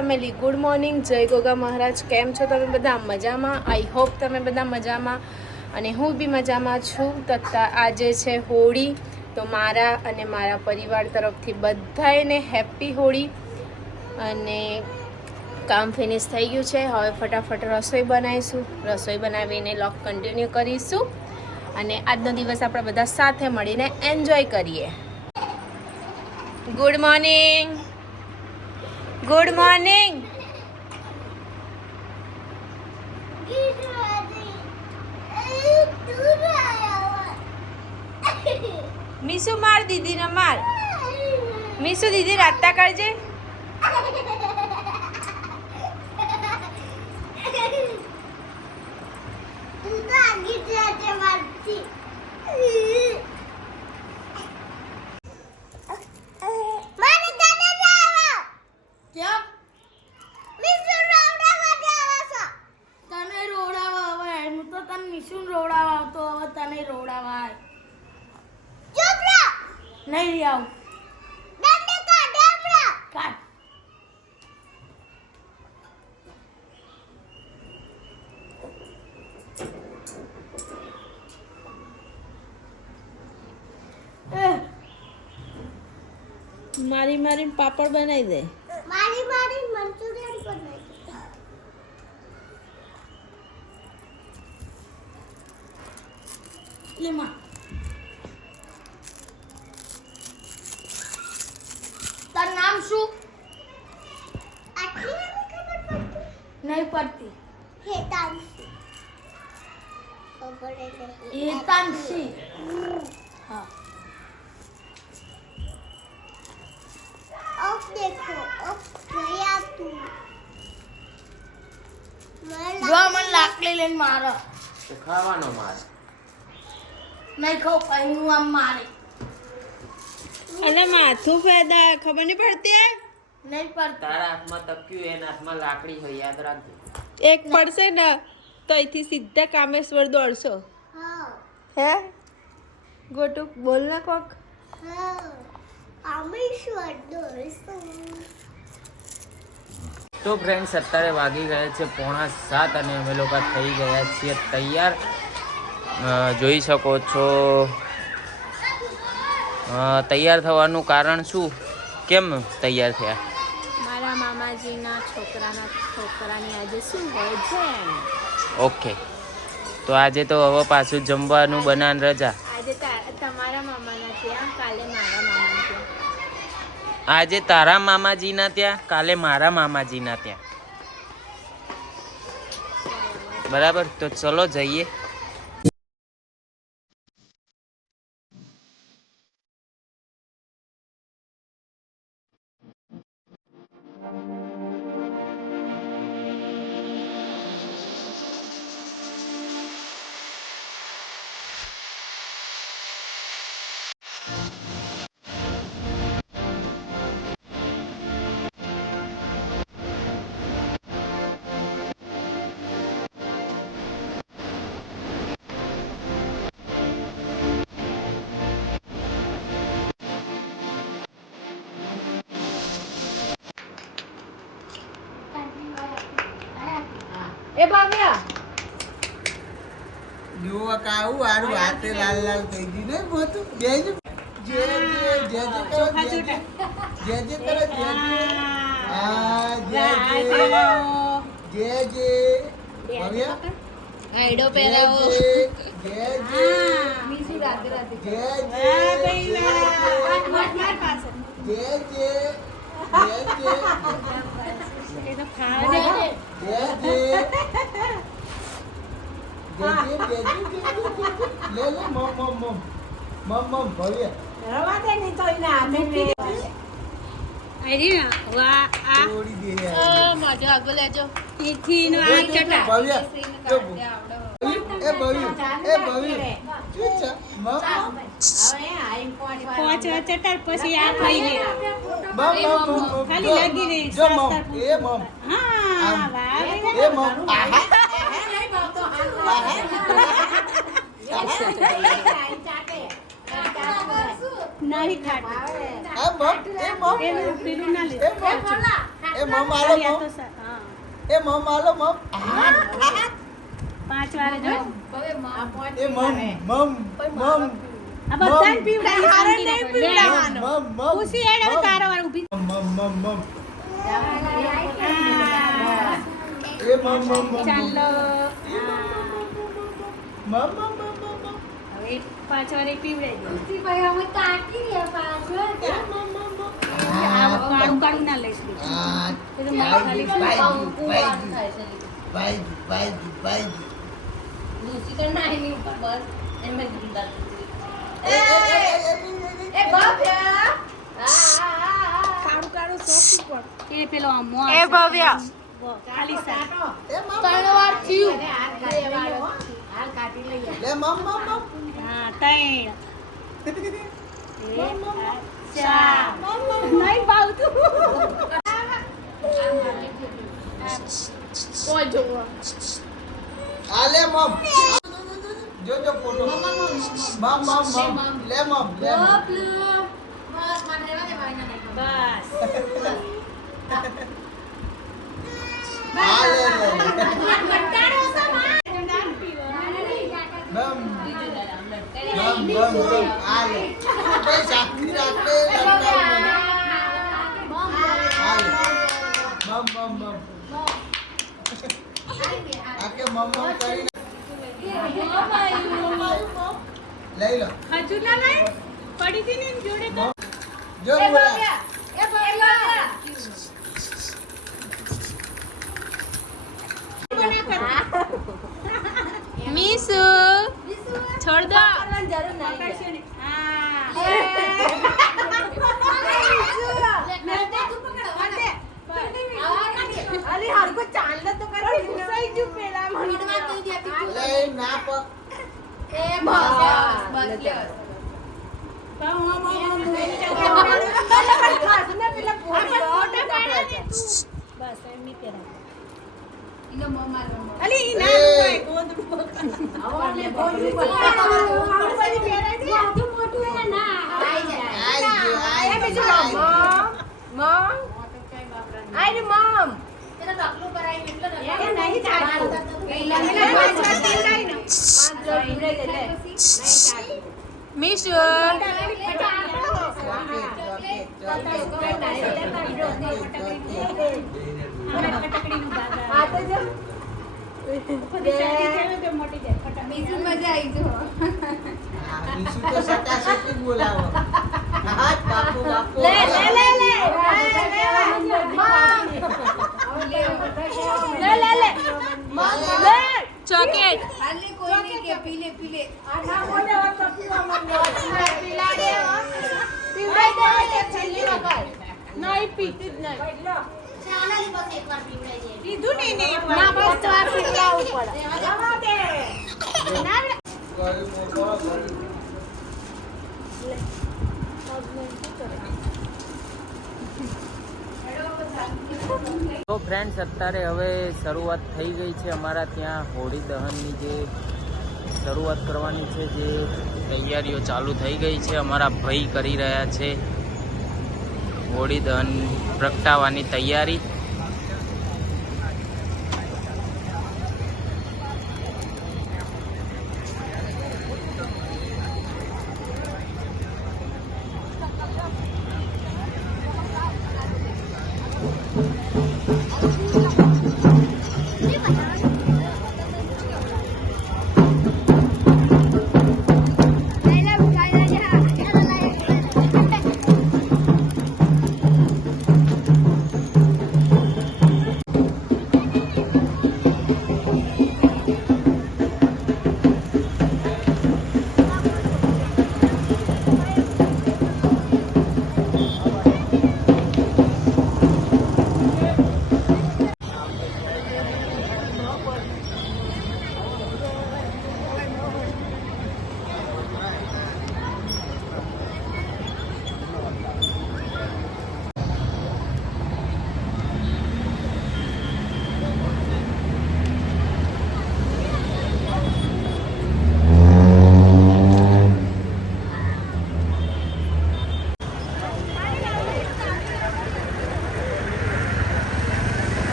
Family, good morning. જય ગોગા મહારાજ. કેમ છો તમે બધા? મજામાં? આઈ હોપ તમે બધા મજામાં અને હું બી મજામાં છું. તથા આજે છે હોળી, તો મારા અને મારા પરિવાર તરફથી બધાને હેપી હોળી. અને કામ ફિનિશ થઈ ગયું છે. હવે ફટાફટ રસોઈ બનાવીશું. રસોઈ બનાવીને લોક કન્ટિન્યુ કરીશું અને આજનો દિવસ આપણે બધા સાથે મળીને એન્જોય કરીએ. Good morning. Good morning. મીસુ માર દીદીને માર. મીસુ દીદી રાતા કરજે. नहीं आओ काट મારી મારી પાપડ બનાવી દે. मारी मारी मंचूरियन बनाई ले मां तार नाम शू आटली खबर पड़ती नहीं पड़ती हेतांशी खबर नहीं हेतांशी हां अब देखो अब गया तू जो मन लाकड़ी लेन मारो તો ખાવાનો માર नहीं खाओ पहिनू हम मारे એટલે માથું ફેદા ખબર નહીં પડતી. नहीं पड़ता તારા હાથમાં તક્યું એના હાથમાં લાકડી હોય યાદ રાખજો. એક પડશે ને તો અહીંથી સીધા કામેશ્વર દોડશો. हाँ હે ગોટુ બોલ ને કોક. हाँ कामेश्वर दोस्तों તો ફ્રેન્ડ્સ અત્યારે વાગી ગયા છે 6:45 અને અમે લોકો થઈ ગયા છીએ તૈયાર. જોઈ શકો છો. તૈયાર થવાનું કારણ શું? કેમ તૈયાર થયા? મારા મામાજીના છોકરાની આજે શું હોય છે? ઓકે, તો આજે તો હવે પાછું જમવાનું બનાન રજા. આજે તમારા મામાના ત્યાં, કાલે મારા મામાના ત્યાં. આજે તારા મામાજીના ત્યાં, કાલે મારા મામાજીના ત્યાં. બરાબર, તો ચલો જઈએ. એ ભાવ્યા જોવા કાવું આરું હાથે લાલ લાલ થઈ ગયું ને મોતું જેજ જે જે જે કરો જે જે કરો જે આ જે જે જે ભવ્યા આઈડો પહેરાવો. જે જે મીસુ રાતે રાતે જે જે જે એ તો ખાવા દે. લે લે મમ ભવ્યા રવા દે નહીં તો એને આમે આરી ના વા આ તોડી દે મજો આગળ લેજો. તીખીનો આ યાર ચટા ભવ્યા એ ભવ્યું શું છે મમ પાંચ ચટાર પછી આ ખાઈ લે. ખાલી લાગી રહી જો મમ એ મમ હા વાહ એ મમ આહા નહીં ખાટ આ મમ એ મમ પેલું ના લે. એ મમ એ મમ આલો મમ એ મમ આલો મમ 5 વારે જો એ મમ મમ મમ આ બધાને પીવડાવી હારે શાંતિ નહીં રાખો. લે. પીવડાવવાનો. મમ મમ ખુશી હેડ હવે તારો વાર ઊભી મમ મમ મમ આ. એ મમ મમ મમ ચાલો મમ મમ મમ હવે 5 વારે પીવડાવી દો. આ કાળું કાળું ના લઈશ આ એ તો મારે ખાલી બાઈ કાળું કાળું સોફ્ટ પર એ પેલો આ મોર એ ભવ્ય. ખાલી સાત ત્રણ વાર થયું. લે મમ મમ મમ હા 3 ચાર નહીં ભાવતું કોઈ જોવા. આ લે મમ જો જો ફોટો મમ મમ મમ લે મમ લે મમ બસ આ લે લે મમ મમ આ લે ભાઈ સાક્ષી રાખે આ લે મમ મમ મમ આકે મમ મમ કરી લઈ લો હજુ ના લઈ પડી હતી ને એની જોડે તો જો બોલા મીસુ છોડ દો. પકડશો ને. હા લે ના પ બસ એમ નીચે રાખો. અલી ઈ એ. ના હોય ગોદડું. આઈ ગયો આઈ એ બીજું ગયો મમ આઈ રે મમ એ નહીં ચાલતું. પેલા પાંચ વાર પીવડાવી ને. પાંચ વાર પીવડાવી દે, લે. નહીં ચાલતું. મીશુ કટકડીનું દાદા બધી સારી જાય તો મોટી જાય ફટાફટ. વિશુ તો સટાસટી જ બોલાવો હાથ બાપુ બાપુ લે લે લે લે લે લે લે લે ચોકેટ નહીં પીતી જ નહીં. પીધું નહીં ને એક વાર. ના બસ વાર પીવડાવવું પડે. ગળું મોટો ગળું. તો ફ્રેન્ડ્સ અત્યારે હવે શરૂઆત થઈ ગઈ છે અમારા ત્યાં હોળી દહનની જે શરૂઆત કરવાની છે જે તૈયારીઓ ચાલુ થઈ ગઈ છે અમારા ભાઈ કરી રહ્યા છે હોળી દહન પ્રગટાવવાની તૈયારી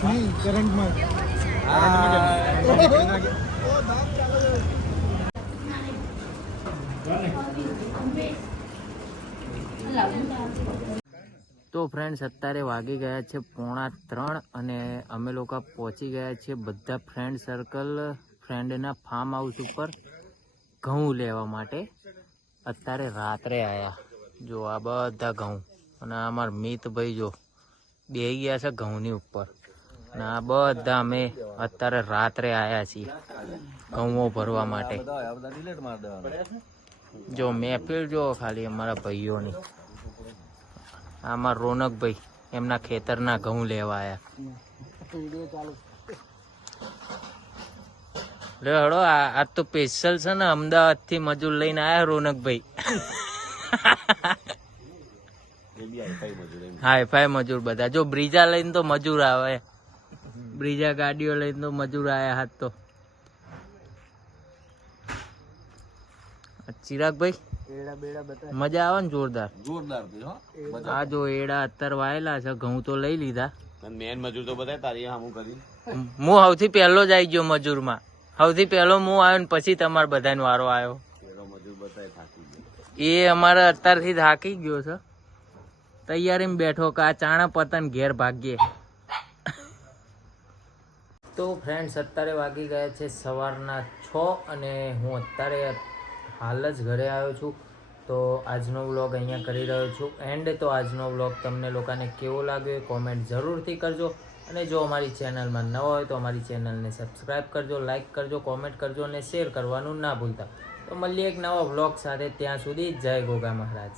તો ફ્રેન્ડ્સ અત્યારે વાગી ગયા છે 2:45 અને અમે લોકો પહોંચી ગયા છીએ બધા ફ્રેન્ડ સર્કલ ફ્રેન્ડના ફાર્મ હાઉસ ઉપર ઘઉં લેવા માટે. અત્યારે રાત્રે આવ્યા જો આ બધા ઘઉં અને અમારા મિતભાઈ જો બેહી ગયા છે ઘઉંની ઉપર અને આ બધા અમે અત્યારે રાત્રે આવ્યા છીએ ઘઉં ભરવા માટે. જો મહેફિલ જો ખાલી અમારા ભાઈઓની. આમાં રોનકભાઈ એમના ખેતરના ઘઉં લેવા આવ્યા. લે હળો આ તો સ્પેશિયલ છે ને અમદાવાદ થી મજૂર લઈને આયા રોનકભાઈ. હાઈફાઈ મજૂર બધા જો બ્રીજા લઈને તો મજૂર આવે. બ્રીજા ગાડીઓ લઈને તો મજૂર આયા હાથ તો. ચિરાગભાઈ મજા આવે ને જોરદાર. આ જો એડા અત્યારે વાયેલા છે ઘઉં તો લઈ લીધા. મેન મજૂર તો બધા તારી હામું કરી. હું સૌથી પહેલો જ આવી ગયો મજૂરમાં. સૌથી પહેલો હું આવ્યો ને પછી તમારે બધાનો વારો આવ્યો. એ અમારે અત્યારથી થાકી ગયો છે. તૈયારીમાં બેઠો કે આ ચાણા પતન ઘેર ભાગ્યે. તો ફ્રેન્ડ્સ અત્યારે વાગી ગયા છે સવારના 6 અને હું અત્યારે હાલ જ ઘરે આવ્યો છું. તો આજનો વ્લોગ અહીંયા કરી રહ્યો છું એન્ડ. તો આજનો વ્લોગ તમને લોકોને કેવો લાગ્યો એ કોમેન્ટ જરૂરથી કરજો. અને જો અમારી ચેનલમાં નવા હોય તો અમારી ચેનલને સબસ્ક્રાઈબ કરજો, લાઇક કરજો, કોમેન્ટ કરજો અને શેર કરવાનું ના ભૂલતા. તો મળીએ એક નવા વ્લોગ સાથે. ત્યાં સુધી જય ગોગા મહારાજ.